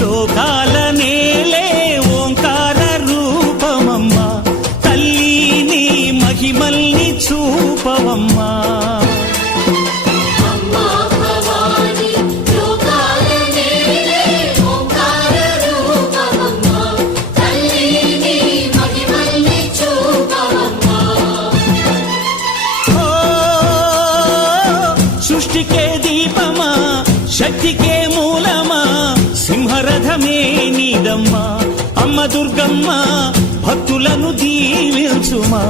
లోకాల నేలే ఓంకార రూపమమ్మా తల్లి నీ మహిమల్ని చూపవమ్మా సృష్టికే దీపమా శక్తికే మూలమా సింహరథమే నీదమ్మా అమ్మ దుర్గమ్మ భక్తులను దీవించుమా